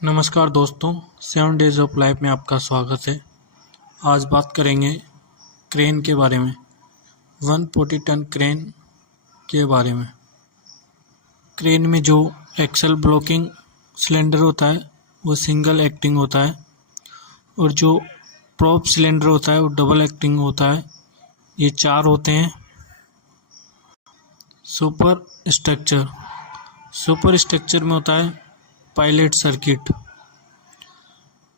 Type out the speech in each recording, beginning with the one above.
नमस्कार दोस्तों, 7 days of life में आपका स्वागत है। आज बात करेंगे क्रेन के बारे में, 140 टन क्रेन के बारे में। क्रेन में जो एक्सल ब्लॉकिंग सिलेंडर होता है वो सिंगल एक्टिंग होता है और जो प्रॉप सिलेंडर होता है वो डबल एक्टिंग होता है। ये 4 होते हैं। सुपर स्ट्रक्चर में होता है पायलट सर्किट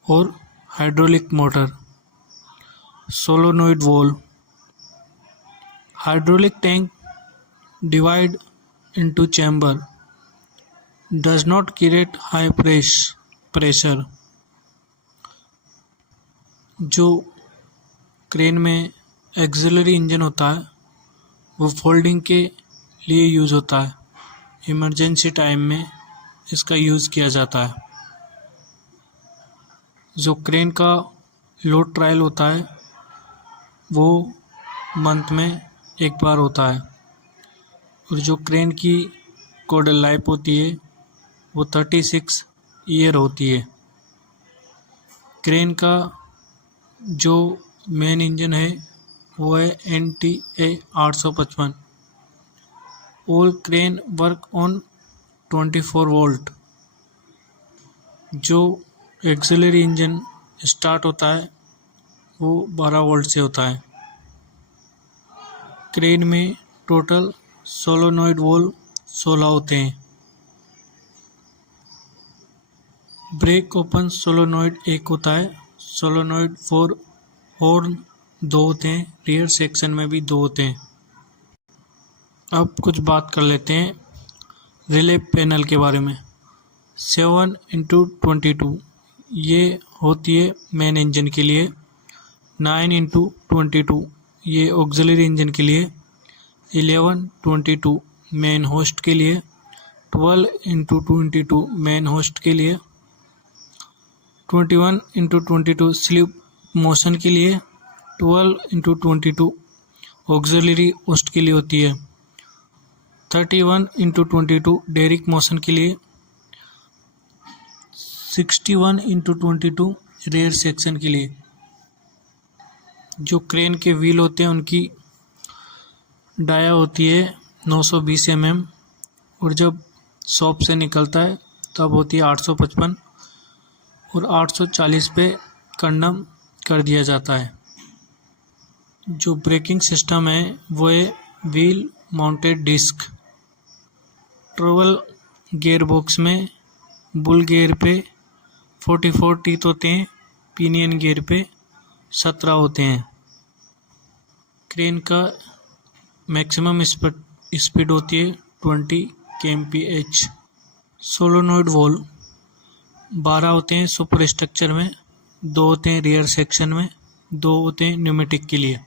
और hydraulic motor, solenoid valve, hydraulic tank divide into chamber, does not create high pressure. जो क्रेन में एक्सिलरी इंजन होता है वो फोल्डिंग के लिए यूज़ होता है। इमरजेंसी टाइम में इसका यूज़ किया जाता है। जो क्रेन का लोड ट्रायल होता है वो मंथ में एक बार होता है और जो क्रेन की कोडल लाइफ होती है वो 36 ईयर होती है। क्रेन का जो मेन इंजन है वो है NTA 855। All crane work on 24 volt. जो एक्सिलरी इंजन स्टार्ट होता है वो 12 वोल्ट से होता है। क्रेन में टोटल सोलोनॉइड वॉल्व 16 होते हैं। ब्रेक ओपन सोलोनॉइड एक होता है। सोलोनॉइड 4 हॉर्न 2 होते हैं। रियर सेक्शन में भी 2 होते हैं। अब कुछ बात कर लेते हैं रिले पैनल के बारे में। 7x22 ये होती है मेन इंजन के लिए। 9x22 ये ऑक्सिलरी इंजन के लिए। 11x22 मेन होस्ट के लिए। 12x22 मेन होस्ट के लिए। 21x22 स्लीप मोशन के लिए। 12x22 ऑक्सिलरी होस्ट के लिए होती है। 31x22 डेरिक मोशन के लिए। 61x22 रेयर सेक्शन के लिए। जो क्रेन के व्हील होते हैं उनकी डाया होती है 920 mm और जब शॉप से निकलता है तब होती है 855 और 840 पे कंडम कर दिया जाता है। जो ब्रेकिंग सिस्टम है वो है wheel mounted disc. Trouble gear box में बुल गियर पे 44 टीथ होते हैं। पिनियन गियर पे 17 होते हैं। क्रेन का मैक्सिमम स्पीड होती है 20 kmph। सोलोनॉइड वॉल्व 12 होते हैं सुपर स्ट्रक्चर में, 2 होते हैं रियर सेक्शन में, 2 होते हैं न्यूमेटिक के लिए।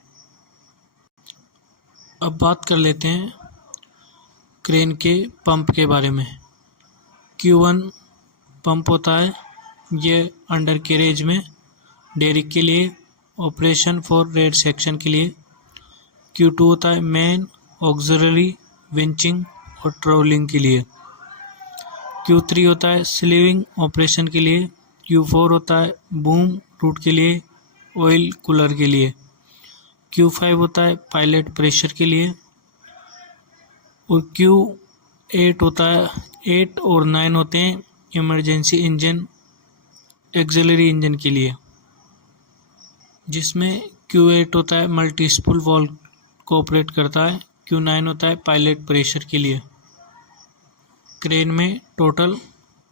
अब बात कर लेते हैं क्रेन के पंप के बारे में। Q1 पंप होता है, ये अंडर कैरेज में डेरिक के लिए, ऑपरेशन फॉर रेड सेक्शन के लिए। Q2 होता है मेन ऑक्सिलरी विंचिंग और ट्रोलिंग के लिए। Q3 होता है स्लीविंग ऑपरेशन के लिए। Q4 होता है बूम रूट के लिए, ऑयल कूलर के लिए। Q5 होता है पायलट प्रेशर के लिए और Q8 होता है 8 और 9 होते हैं इमरजेंसी इंजन एक्सिलरी इंजन के लिए, जिसमें Q8 होता है मल्टीस्पूल वॉल्व को ऑपरेट करता है। Q9 होता है पायलट प्रेशर के लिए। क्रेन में टोटल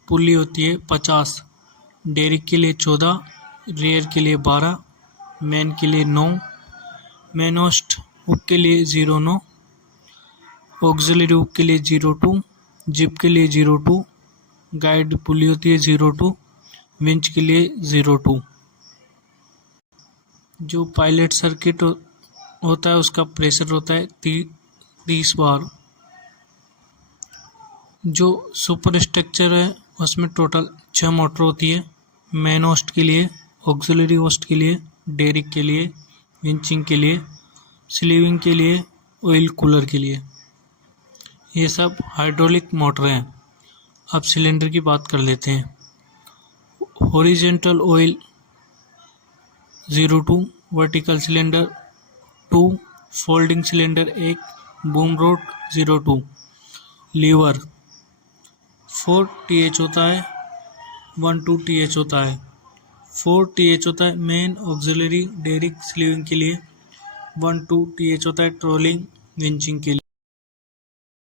पुली होती है 50। डेरिक के लिए 14, रियर के लिए 12, मैन के लिए 9, मैन होस्ट हुक के लिए 09, ऑक्सिलरी हुक के लिए 02, जिप के लिए 02, गाइड पुली होती है 02, विंच के लिए 02। जो पायलट सर्किट होता है उसका प्रेशर होता है 30 बार। जो सुपर स्ट्रक्चर है उसमें टोटल 6 मोटर होती है। मेन होस्ट के लिए, ऑक्सिलरी होस्ट के लिए, डेरिक के लिए, विंचिंग के लिए, स्लीविंग के लिए, ऑयल कूलर के लिए। ये सब हाइड्रोलिक मोटर हैं। अब सिलेंडर की बात कर लेते हैं। Horizontal oil 02, vertical cylinder 2, folding cylinder 1, boom rod 02, lever 4 TH होता है, 1 2 TH होता है, 4 TH होता है मेन ऑक्सिलरी डेरिक स्लीविंग के लिए, 1 2 TH होता है ट्रोलिंग विंचिंग के लिए।